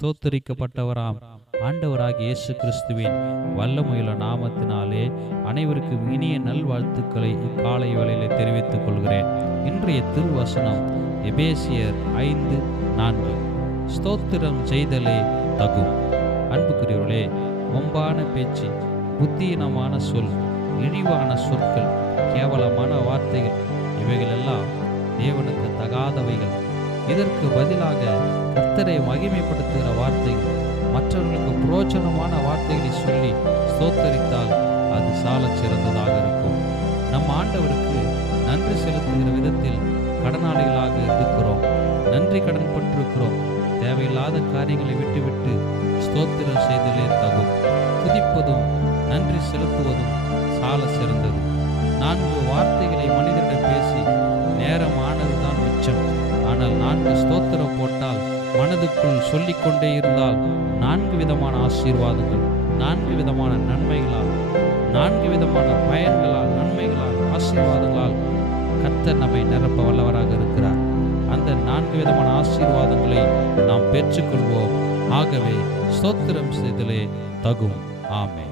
ஸ்தோத்தரிக்கப்பட்டவராம். ஆண்டவராக இயேசு கிறிஸ்துவின் வல்லமுயல நாமத்தினாலே அனைவருக்கும் இனிய நல்வாழ்த்துக்களை இக்காலை வேளையிலே தெரிவித்துக் கொள்கிறேன். இன்றைய திருவசனம் எபேசியர் ஐந்து நான்கு. ஸ்தோத்திரம் செய்தலே தகும். அன்புக்குரியவர்களே வம்பான பேச்சு புத்தீனமான சொல் இழிவான சொற்கள் கேவலமான வார்த்தைகள் இவைகளெல்லாம் தேவனுக்கு தகாதவைகள். இதற்கு பதிலாக கர்த்தரை மகிமைப்படுத்துகிற வார்த்தைகள் மற்றவர்களுக்கு புரோஜனமான வார்த்தைகளை சொல்லி ஸ்தோத்தரித்தால் அது சால சிறந்ததாக இருக்கும். நம் ஆண்டவருக்கு நன்றி செலுத்துகிற விதத்தில் கடனாளிகளாக இருக்கிறோம். நன்றி கடன் பட்டிருக்கிறோம் தேவையில்லாத காரியங்களை விட்டுவிட்டு ஸ்தோத்திரம் செய்தலே தகும். துதிப்பதும் நன்றி செலுத்துவதும் சால சிறந்தது. நான்கு வார்த்தைகளை மனிதரிடம் பேசி நான்கு ஸ்தோத்திரம் போட்டால் மனதுக்குள் சொல்லிக்கொண்டே இருந்தால் நான்கு விதமான ஆசீர்வாதங்கள் நான்கு விதமான நன்மைகளால் நான்கு விதமான பயன்களால் நன்மைகளால் ஆசீர்வாதங்களால் கர்த்தர் நம்மை நிரப்ப வல்லவராக இருக்கிறார். அந்த நான்கு விதமான ஆசீர்வாதங்களை நாம் பெற்றுக்கொள்வோம். ஆகவே ஸ்தோத்திரம் செய்தலே தகும். ஆமே